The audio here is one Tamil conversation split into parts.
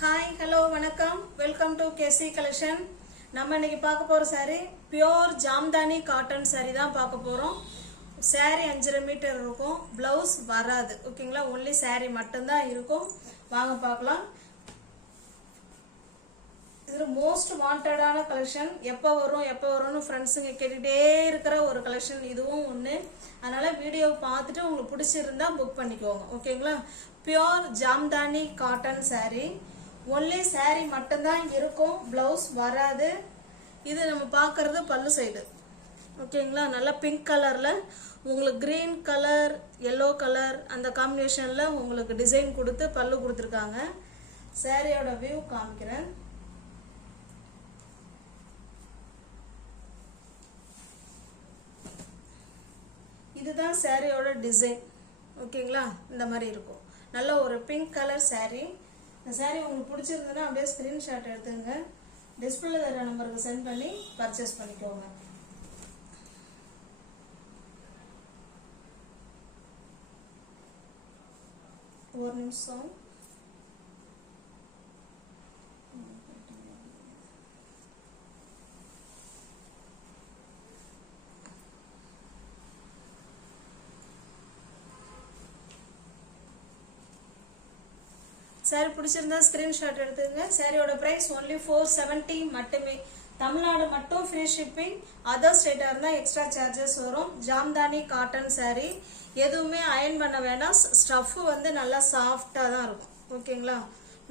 ஹாய் ஹலோ வணக்கம் வெல்கம் டு கேசி கலெக்ஷன். நம்ம இன்னைக்கு பார்க்க போகிற saree pure Jamdani cotton saree தான் பார்க்க போகிறோம். saree 5.5 மீட்டர் இருக்கும், ப்ளவுஸ் வராது. ஓகேங்களா, ஒன்லி saree மட்டும்தான் இருக்கும். வாங்க பார்க்கலாம். இது மோஸ்ட் வாண்டடான கலெக்ஷன். எப்போ வரும்னு ஃப்ரெண்ட்ஸுங்க கேட்டுகிட்டே இருக்கிற ஒரு கலெக்ஷன் இதுவும் ஒன்று. அதனால் வீடியோ பார்த்துட்டு உங்களுக்கு பிடிச்சிருந்தா புக் பண்ணிக்கோங்க. ஓகேங்களா, pure Jamdani cotton saree, only saree மட்டும்தான் இருக்கும், ப்ளவுஸ் வராது. இது நம்ம பார்க்கறது பல்லு சைடு. ஓகேங்களா, நல்லா பிங்க் கலரில் உங்களுக்கு க்ரீன் கலர் எல்லோ கலர் அந்த காம்பினேஷனில் உங்களுக்கு டிசைன் கொடுத்து பல்லு கொடுத்துருக்காங்க. சாரியோட வியூ காமிக்கிறேன். இதுதான் சாரியோட டிசைன். ஓகேங்களா, இந்த மாதிரி இருக்கும். நல்ல ஒரு பிங்க் கலர் saree. இந்த saree உங்களுக்கு பிடிச்சிருந்ததுன்னா அப்படியே ஸ்க்ரீன்ஷாட் எடுத்துங்க, டிஸ்பிளே தர நம்பருக்கு சென்ட் பண்ணி பர்ச்சேஸ் பண்ணிக்கோங்க. ஒரு நிமிஷம். சாரி பிடிச்சிருந்தா ஸ்கிரீன்ஷாட் எடுத்துங்க. சாரியோட பிரைஸ் ஒன்லி 470 மட்டுமே. தமிழ்நாடு மட்டும் ஃப்ரீ ஷிப்பிங். அதர் ஸ்டேட்டாக இருந்தால் எக்ஸ்ட்ரா சார்ஜஸ் வரும். ஜாம்தானி காட்டன் saree, எதுவுமே அயன் பண்ண வேண்டாம். ஸ்டஃப் வந்து நல்லா சாஃப்டாக தான் இருக்கும். ஓகேங்களா,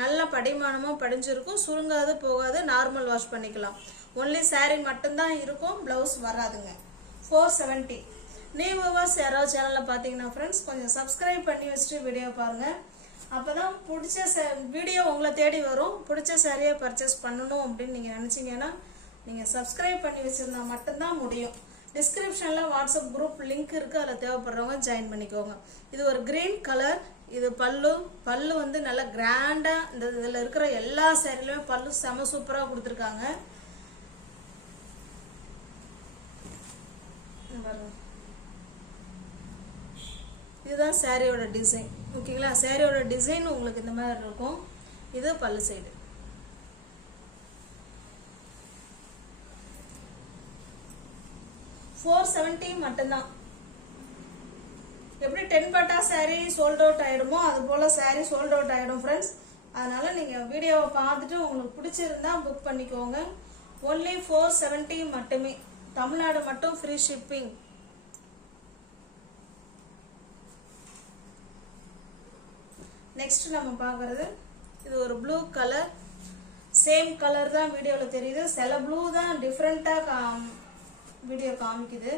நல்ல படிமானமும் படிஞ்சிருக்கும், சுருங்காது போகாது, நார்மல் வாஷ் பண்ணிக்கலாம். ஒன்லி saree மட்டும்தான் இருக்கும், ப்ளவுஸ் வராதுங்க. 470. நியூ வியூவர்ஸ் யாராவது சேனலில் பார்த்தீங்கன்னா ஃப்ரெண்ட்ஸ் கொஞ்சம் சப்ஸ்கிரைப் பண்ணி வச்சுட்டு வீடியோ பாருங்கள். அப்போதான் பிடிச்ச வீடியோ உங்களை தேடி வரும். பிடிச்ச சாரியை பர்ச்சேஸ் பண்ணணும் அப்படின்னு நீங்கள் நினச்சிங்கன்னா நீங்கள் சப்ஸ்கிரைப் பண்ணி வச்சுருந்தா மட்டும்தான் முடியும். டிஸ்கிரிப்ஷனில் வாட்ஸ்அப் குரூப் லிங்க் இருக்குது, அதில் தேவைப்படுறவங்க ஜாயின் பண்ணிக்கோங்க. இது ஒரு க்ரீன் கலர். இது பல்லு வந்து நல்லா கிராண்டாக இந்த இதில் இருக்கிற எல்லா சாரிலையுமே பல்லு செம சூப்பராக கொடுத்துருக்காங்க. இதுதான் சாரியோட டிசைன். ஓகேங்களா, சாரியோட டிசைன் உங்களுக்கு இந்த மாதிரி இருக்கும். இது பல்லு சைடு. $470 மட்டும்தான். எப்படி 10 பட்டா saree சோல்ட் அவுட் ஆயிடுமோ அது போல saree சோல்ட் அவுட் ஆயிடும் ஃப்ரெண்ட்ஸ். அதனால நீங்க வீடியோவை பார்த்துட்டு உங்களுக்கு பிடிச்சிருந்தா புக் பண்ணிக்கோங்க. ஒன்லி 470 மட்டுமே. தமிழ்நாடு மட்டும் ஃப்ரீ ஷிப்பிங். நெக்ஸ்ட் நம்ம பார்க்கறது இது ஒரு ப்ளூ கலர். சேம் கலர் தான் வீடியோவில் தெரியுது, சில ப்ளூ தான் டிஃப்ரெண்ட்டாக வீடியோ காமிக்குது.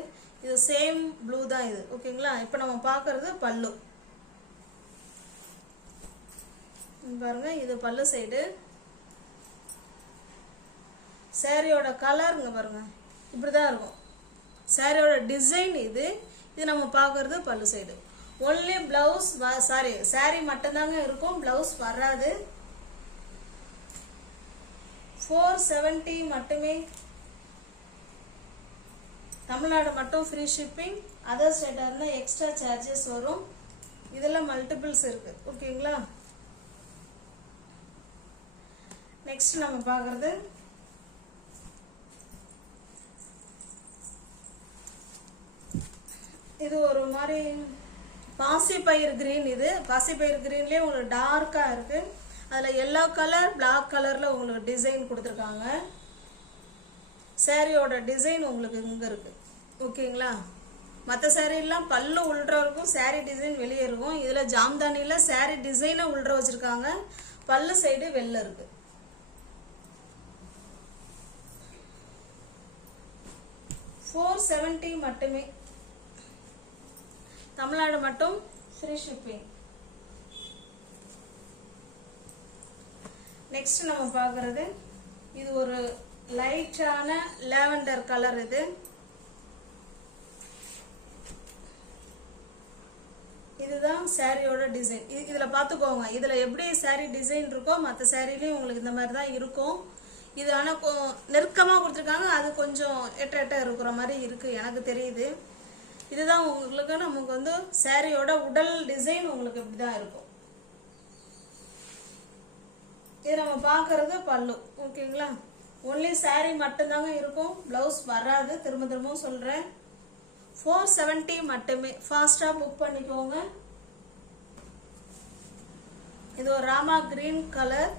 இது சேம் ப்ளூ தான் இது. ஓகேங்களா, இப்போ நம்ம பார்க்கறது பல்லு பாருங்க. இது பல்லு சைடு. சாரியோட கலருங்க பாருங்க, இப்படிதான் இருக்கும். சாரியோட டிசைன் இது. இது நம்ம பார்க்கறது பல்லு சைடு. ஒன்லி பிளவுஸ் saree மட்டும்தாங்க இருக்கும், பிளவுஸ் வராது. 470 மட்டுமே. தமிழ்நாடு மட்டும் ஃப்ரீ ஷிப்பிங். அதர் ஸ்டேட்டாக இருந்தால் எக்ஸ்ட்ரா சார்ஜஸ் வரும். இதில் மல்டிபிள்ஸ் இருக்கு. ஓகேங்களா, நெக்ஸ்ட் நம்ம பார்க்கறது இது ஒரு மாதிரி பாசிப்பயிர் கிரீன். இது பாசிப்பயிர் கிரீன்லேயே உங்களுக்கு டார்க்காக இருக்கு. அதில் எல்லோ கலர் பிளாக் கலரில் உங்களுக்கு டிசைன் கொடுத்துருக்காங்க. சாரியோட டிசைன் உங்களுக்கு இங்கே இருக்கு. ஓகேங்களா, மற்ற சாரீலாம் பல்லு உள்ற இருக்கும், சாரி டிசைன் வெளியே இருக்கும். இதில் ஜாம்தானியில் சாரி டிசைனை உள்ற வச்சிருக்காங்க, பல்லு சைடு வெளில இருக்கு. $470 மட்டுமே. தமிழ்நாடு மட்டும் ஃப்ரீ ஷிப்பிங். நெக்ஸ்ட் நம்ம பார்க்கறது இது ஒரு லைட்டான லாவெண்டர் கலர். இதுதான் சாரியோட டிசைன். இதுல பார்த்துக்கோங்க, இதுல எப்படி சாரி டிசைன் இருக்கோ மற்ற சாரிலையும் உங்களுக்கு இந்த மாதிரி தான் இருக்கும். இது ஆனால் நெருக்கமாக கொடுத்துருக்காங்க, அது கொஞ்சம் எட்ட இருக்கிற மாதிரி இருக்கு எனக்கு தெரியுது. இதுதான் உங்களுக்கு நமக்கு வந்து சாரியோட உடல் டிசைன் உங்களுக்கு இப்படி தான் இருக்கும். இது நம்ம பார்க்கறது பல்லு. ஓகேங்களா, ஒன்லி saree மட்டும்தாங்க இருக்கும், பிளவுஸ் வராது. திரும்ப திரும்பவும் சொல்றேன். 470 மட்டுமே. ஃபாஸ்டா புக் பண்ணிக்கோங்க. இது ஒரு ராமா கிரீன் கலர்,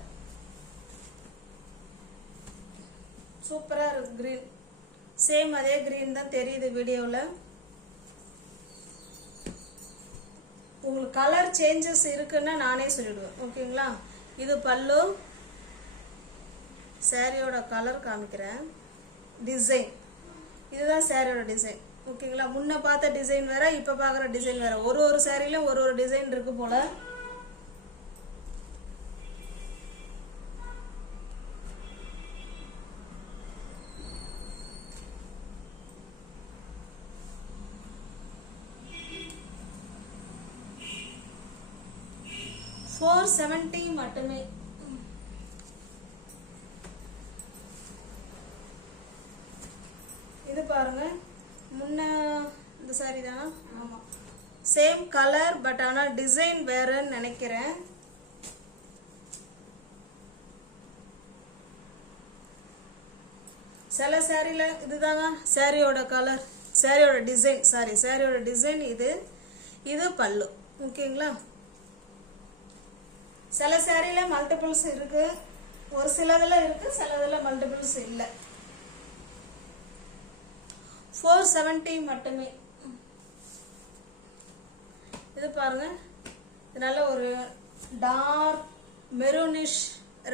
சூப்பரா இருக்கு கிரீன். சேம் அதே கிரீன் தான் தெரியுது வீடியோல. உங்களுக்கு கலர் சேஞ்சஸ் இருக்குன்னா நானே சொல்லிடுவேன். ஓகேங்களா, இது பல்லு. சாரியோட கலர் காமிக்கிறேன். டிசைன் இதுதான் சாரியோட டிசைன். ஓகேங்களா, முன்ன பார்த்த டிசைன் வேற, இப்ப பார்க்குற டிசைன் வேற. ஒரு ஒரு சாரியிலும் ஒரு ஒரு டிசைன் இருக்கு போல. $470 மட்டுமே. இது பாருங்க, முன்ன இந்த சாரி தானா? ஆமா, சேம் கலர், பட் ஆனா டிசைன் வேறன்னு நினைக்கிறேன். சில சாரியில இதுதாங்க சாரியோட கலர், சாரியோட டிசைன். சாரியோட டிசைன் இது. இது பல்லு. ஓகேங்களா, சில சாரியில மல்டிபிள்ஸ் இருக்கு, ஒரு சிலதுல இருக்கு, சிலதுல மல்டிபிள்ஸ் இல்ல. 470 மட்டுமே. இது பாருங்க, இது நல்ல ஒரு டார்க் மெரூனிஷ்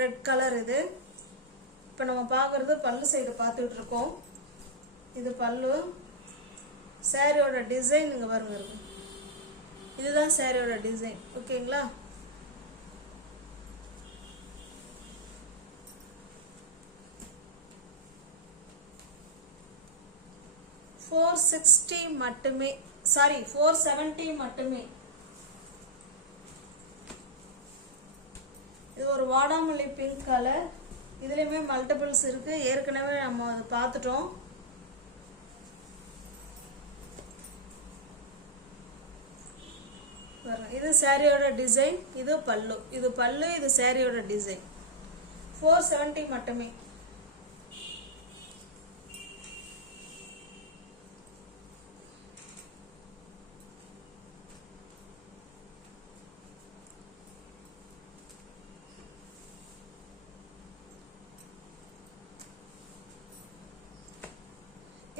ரெட் கலர். இது இப்ப நம்ம பார்க்கறது பல்லு சைடு பார்த்துட்டு இருக்கோம். இது பல்லு. சாரியோட டிசைன் இங்க பாருங்க இருக்கு. இதுதான் சாரியோட டிசைன். ஓகேங்களா, $460 மட்டுமே. சாரி, $470 மட்டுமே. இது ஒரு வாடாமல்லி பிங்க் கலர். இதுலயுமே மல்டிபிள்ஸ் இருக்கு, ஏற்கனவே நம்ம அதை பார்த்துட்டோம். இது சாரியோட டிசைன், இது பல்லு. இது பல்லு, இது சாரியோட டிசைன். 470 மட்டுமே.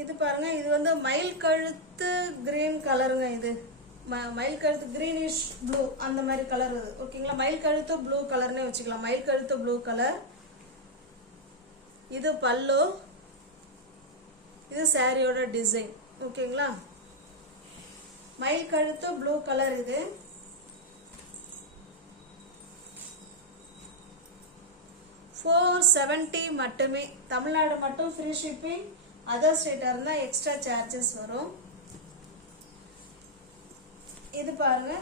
இது பாருங்க, இது வந்து மயில் கழுத்து கிரீன் கலருங்க. இது மயில் கழுத்து கிரீனிஷ் ப்ளூ அந்த மாதிரி கலர். இது ஓகேங்களா, மயில் கழுத்து ப்ளூ கலர்னே வச்சுக்கலாம். மயில் கழுத்து ப்ளூ கலர். இது பல்லு, இது சாரியோட டிசைன். ஓகேங்களா, மயில் கழுத்து ப்ளூ கலர். இது $470 மட்டுமே. தமிழ்நாடு மட்டும் ஃப்ரீ ஷிப்பிங். அதர் ஸ்டேட்டா இருந்தா எக்ஸ்ட்ரா சார்ஜஸ் வரும். இது பாருங்க,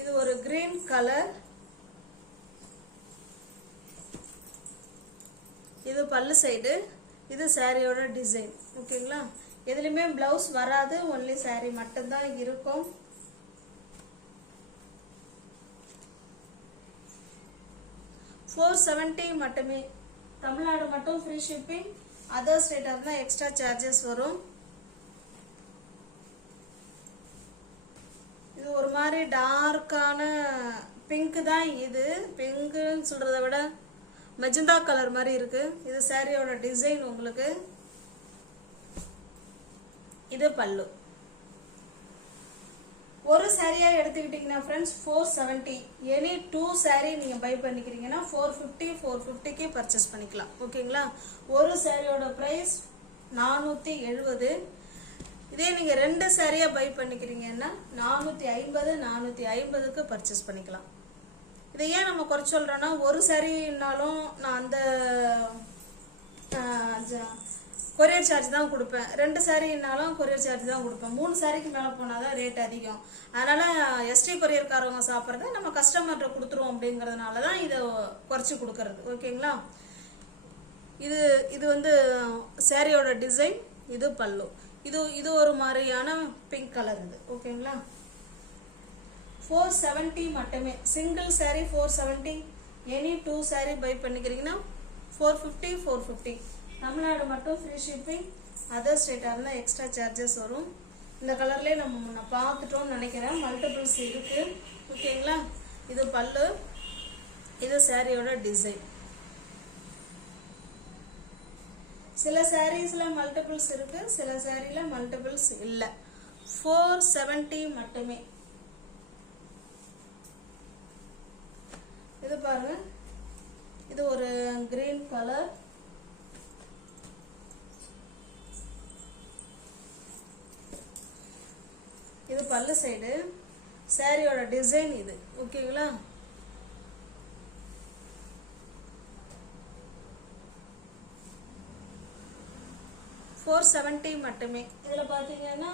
இது ஒரு கிரீன் கலர். இது பல்லு சைடு, இது சாரியோட டிசைன். ஓகேங்களா, எதுலயுமே பிளவுஸ் வராது, ஒன்லி சாரி மட்டும்தான் இருக்கும். $470 மட்டுமே. தமிழ்நாடு மட்டும் ஃப்ரீ ஷிப்பிங். அதர் ஸ்டேட்டா இருந்தா எக்ஸ்ட்ரா சார்ஜஸ் வரும். இது ஒரு மாதிரி டார்க்கான பிங்க் தான். இது பிங்க்னு சொல்றதை விட மெஜந்தா கலர் மாதிரி இருக்கு. இது சாரியோட டிசைன் உங்களுக்கு. இது பல்லு. ஒரு சாரியா எடுத்துக்கிட்டீங்கன்னா ஃப்ரெண்ட்ஸ் 470. எனி 2 சாரி நீங்க பை பண்ணிக்கிறீங்கன்னா 450க்கு பர்ச்சேஸ் பண்ணிக்கலாம். ஓகேங்களா, ஒரு சாரியோட பிரைஸ் 470. இதே நீங்க 2 சாரியா பை பண்ணிக்கிறீங்கன்னா 450க்கு பர்ச்சேஸ் பண்ணிக்கலாம். இதை ஏன் நம்ம குறைச்சு சொல்றோம்னா, ஒரு சாரினாலும் நான் அந்த கொரியர் சார்ஜ் தான் கொடுப்பேன். 2 சாரினாலும் கொரியர் சார்ஜ் தான் கொடுப்பேன். 3 சாரிக்கு மேலே போனாதான் ரேட் அதிகம். அதனால எஸ்டி கொரியர்காரவங்க சாப்பிட்றத நம்ம கஸ்டமர்கிட்ட கொடுத்துருவோம் அப்படிங்கிறதுனால தான் இதை குறைச்சி கொடுக்கறது. ஓகேங்களா, இது வந்து சாரியோட டிசைன். இது பல்லு. இது ஒரு மாதிரியான பிங்க் கலர். இது ஓகேங்களா, 470 மட்டுமே. Single sari 470, any 2 saree buy பண்ணிக்கிறீங்கன்னா 450 தமிழ்நாடு மட்டும் ஃப்ரீ ஷிப்பிங், அதர் ஸ்டேட்டாக இருந்தால் எக்ஸ்ட்ரா சார்ஜஸ் வரும். இந்த கலர்லேயே நம்ம முன்ன பார்த்துட்டோம்னு நினைக்கிறேன், மல்டிபிள்ஸ் இருக்குது. ஓகேங்களா, இது பல்லு, இது சாரியோட டிசைன். சில சாரீஸில் மல்டிபிள்ஸ் இருக்குது, சில சாரியில் மல்டிபிள்ஸ் இல்லை. 470 மட்டுமே. இது பாருங்க, இது ஒரு கிரீன் கலர். இது பல்லு சைடு, சாரியோட டிசைன் இது. ஓகேங்களா, $470 மட்டுமே. இதில் பார்த்தீங்கன்னா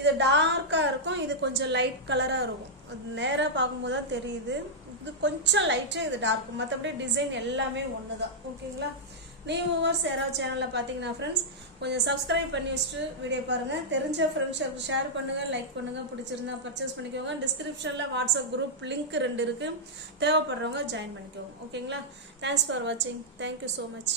இது டார்க்காக இருக்கும், இது கொஞ்சம் லைட் கலராக இருக்கும். அது நேராக பார்க்கும்போது தான் தெரியுது. இது கொஞ்சம் லைட்டு, இது டார்க். மற்றபடி டிசைன் எல்லாமே ஒன்று தான். ஓகேங்களா, நியூ வியூவர்ஸ் யாராவது சேனலில் பார்த்தீங்கன்னா ஃப்ரெண்ட்ஸ் கொஞ்சம் சப்ஸ்கிரைப் பண்ணி வச்சுட்டு வீடியோ பாருங்கள். தெரிஞ்ச ஃப்ரெண்ட்ஸுக்கு ஷேர் பண்ணுங்கள், லைக் பண்ணுங்கள். பிடிச்சிருந்தா பர்ச்சேஸ் பண்ணிக்கோங்க. டிஸ்கிரிப்ஷனில் வாட்ஸ்அப் குரூப் லிங்க் 2 இருக்குது, தேவைப்படுறவங்க ஜாயின் பண்ணிக்கோங்க. ஓகேங்களா, தேங்க்ஸ் ஃபார் வாட்சிங். Thank you so much.